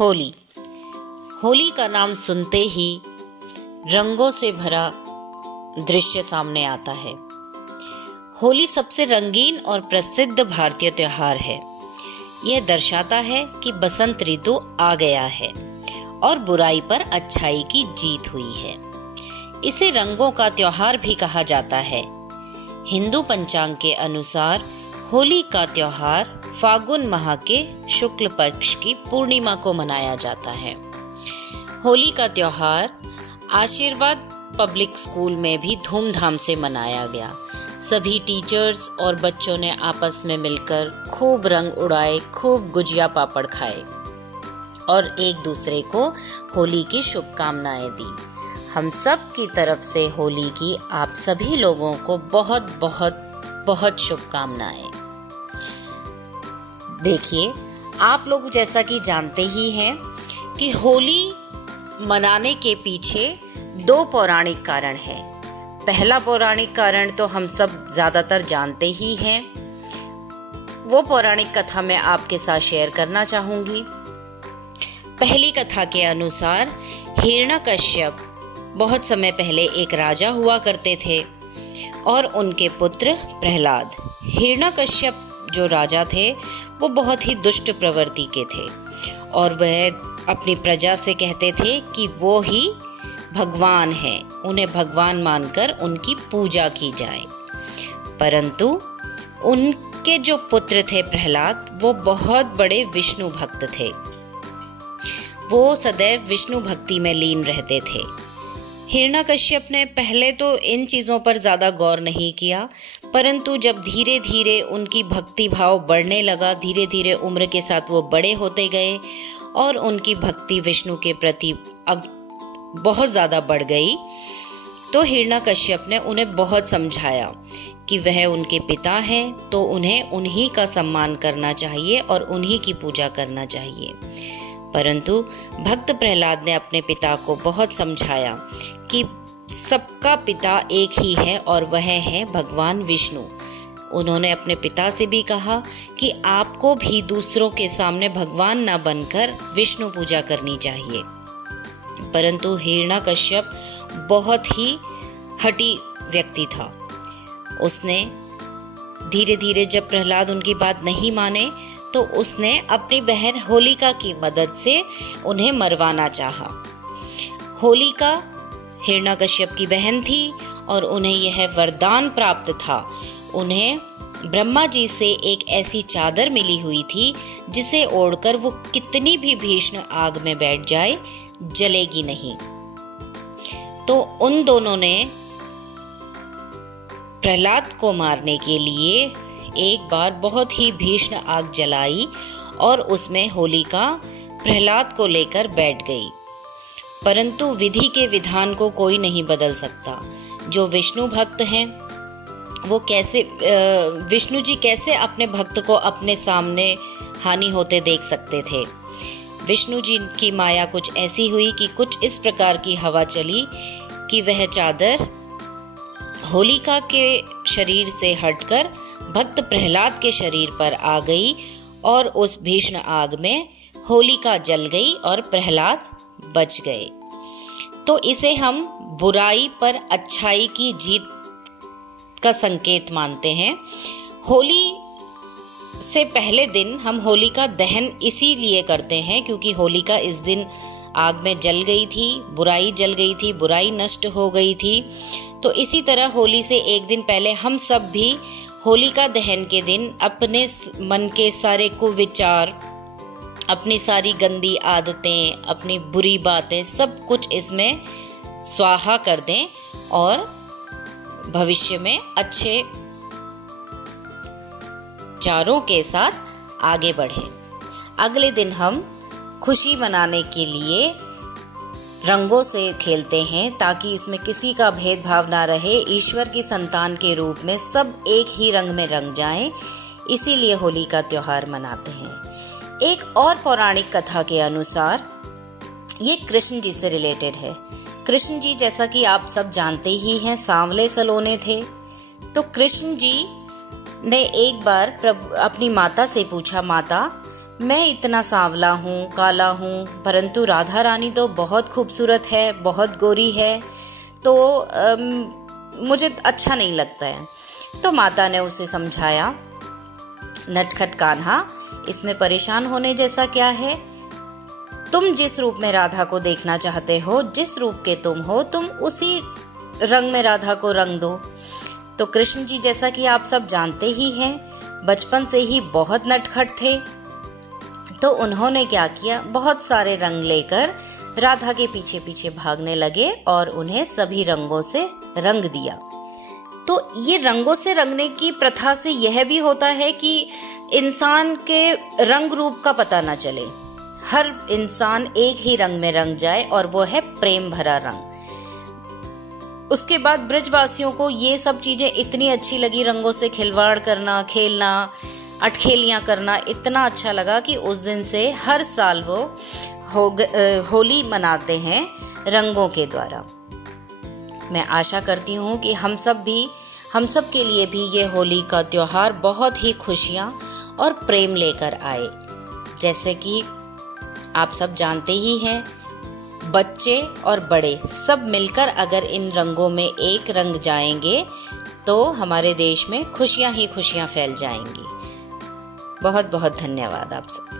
होली। होली का नाम सुनते ही रंगों से भरा दृश्य सामने आता है। होली सबसे रंगीन और प्रसिद्ध भारतीय त्योहार है। यह दर्शाता है कि बसंत ऋतु आ गया है और बुराई पर अच्छाई की जीत हुई है। इसे रंगों का त्योहार भी कहा जाता है। हिंदू पंचांग के अनुसार होली का त्योहार फागुन माह के शुक्ल पक्ष की पूर्णिमा को मनाया जाता है। होली का त्योहार आशीर्वाद पब्लिक स्कूल में भी धूमधाम से मनाया गया। सभी टीचर्स और बच्चों ने आपस में मिलकर खूब रंग उड़ाए, खूब गुजिया पापड़ खाए और एक दूसरे को होली की शुभकामनाएं दी। हम सब की तरफ से होली की आप सभी लोगों को बहुत बहुत बहुत शुभकामनाएं। देखिए, आप लोग जैसा कि जानते ही हैं कि होली मनाने के पीछे दो पौराणिक कारण हैं। पहला पौराणिक कारण तो हम सब ज्यादातर जानते ही हैं। वो पौराणिक कथा मैं आपके साथ शेयर करना चाहूंगी। पहली कथा के अनुसार हिरण्यकश्यप बहुत समय पहले एक राजा हुआ करते थे और उनके पुत्र प्रहलाद। हिरण्यकश्यप जो राजा थे वो बहुत ही दुष्ट प्रवृत्ति के थे और वह अपनी प्रजा से कहते थे कि वो ही भगवान हैं, उन्हें भगवान मानकर उनकी पूजा की जाए। परंतु उनके जो पुत्र थे प्रहलाद, वो बहुत बड़े विष्णु भक्त थे। वो सदैव विष्णु भक्ति में लीन रहते थे। हिरण्यकश्यप ने पहले तो इन चीज़ों पर ज़्यादा गौर नहीं किया, परंतु जब धीरे धीरे उनकी भक्ति भाव बढ़ने लगा, धीरे धीरे उम्र के साथ वो बड़े होते गए और उनकी भक्ति विष्णु के प्रति बहुत ज़्यादा बढ़ गई, तो हिरण्यकश्यप ने उन्हें बहुत समझाया कि वह उनके पिता हैं, तो उन्हें उन्हीं का सम्मान करना चाहिए और उन्हीं की पूजा करना चाहिए। परंतु भक्त प्रहलाद ने अपने पिता को बहुत समझाया कि सबका पिता एक ही है और वह है भगवान विष्णु। उन्होंने अपने पिता से भी कहा कि आपको भी दूसरों के सामने भगवान न बनकर विष्णु पूजा करनी चाहिए। परंतु हिरण्यकश्यप बहुत ही हठी व्यक्ति था। उसने धीरे धीरे जब प्रहलाद उनकी बात नहीं माने तो उसने अपनी बहन होलिका की मदद से उन्हें मरवाना चाहा। होलिका हिरण्यकश्यप की बहन थी और उन्हें यह वरदान प्राप्त था। उन्हें ब्रह्मा जी से एक ऐसी चादर मिली हुई थी जिसे ओढ़कर वो कितनी भी भीषण आग में बैठ जाए जलेगी नहीं। तो उन दोनों ने प्रहलाद को मारने के लिए एक बार बहुत ही भीषण आग जलाई और उसमें होलिका प्रहलाद को लेकर बैठ गई। परंतु विधि के विधान को कोई नहीं बदल सकता। जो विष्णु भक्त हैं वो कैसे विष्णु जी कैसे अपने भक्त को अपने सामने हानि होते देख सकते थे। विष्णु जी की माया कुछ ऐसी हुई कि कुछ इस प्रकार की हवा चली कि वह चादर होलिका के शरीर से हटकर भक्त प्रहलाद के शरीर पर आ गई और उस भीषण आग में होलिका जल गई और प्रहलाद बच गए। तो इसे हम बुराई पर अच्छाई की जीत का संकेत मानते हैं। होली से पहले दिन हम होलिका दहन इसीलिए करते हैं क्योंकि होलिका इस दिन आग में जल गई थी, बुराई जल गई थी, बुराई नष्ट हो गई थी। तो इसी तरह होली से एक दिन पहले हम सब भी होलिका दहन के दिन अपने मन के सारे कुविचार, अपनी सारी गंदी आदतें, अपनी बुरी बातें सब कुछ इसमें स्वाहा कर दें और भविष्य में अच्छे विचारों के साथ आगे बढ़ें। अगले दिन हम खुशी मनाने के लिए रंगों से खेलते हैं ताकि इसमें किसी का भेदभाव ना रहे। ईश्वर की संतान के रूप में सब एक ही रंग में रंग जाएं, इसीलिए होली का त्योहार मनाते हैं। एक और पौराणिक कथा के अनुसार ये कृष्ण जी से रिलेटेड है। कृष्ण जी जैसा कि आप सब जानते ही हैं सांवले सलोने थे। तो कृष्ण जी ने एक बार अपनी माता से पूछा, माता मैं इतना सांवला हूँ, काला हूँ, परंतु राधा रानी तो बहुत खूबसूरत है, बहुत गोरी है, तो मुझे अच्छा नहीं लगता है। तो माता ने उसे समझाया, नटखट कान्हा, इसमें परेशान होने जैसा क्या है? तुम जिस रूप में राधा को देखना चाहते हो, जिस रूप के तुम हो, तुम उसी रंग में राधा को रंग दो। तो कृष्ण जी, जैसा कि आप सब जानते ही हैं, बचपन से ही बहुत नटखट थे। तो उन्होंने क्या किया, बहुत सारे रंग लेकर राधा के पीछे पीछे भागने लगे और उन्हें सभी रंगों से रंग दिया। तो ये रंगों से रंगने की प्रथा से यह भी होता है कि इंसान के रंग रूप का पता न चले, हर इंसान एक ही रंग में रंग जाए, और वो है प्रेम भरा रंग। उसके बाद ब्रजवासियों को ये सब चीजें इतनी अच्छी लगी, रंगों से खिलवाड़ करना, खेलना, अटखेलियां करना इतना अच्छा लगा कि उस दिन से हर साल वो होली मनाते हैं रंगों के द्वारा। मैं आशा करती हूँ कि हम सब के लिए भी ये होली का त्योहार बहुत ही खुशियाँ और प्रेम लेकर आए। जैसे कि आप सब जानते ही हैं, बच्चे और बड़े सब मिलकर अगर इन रंगों में एक रंग जाएंगे तो हमारे देश में खुशियाँ ही खुशियाँ फैल जाएंगी। बहुत बहुत धन्यवाद आप सब।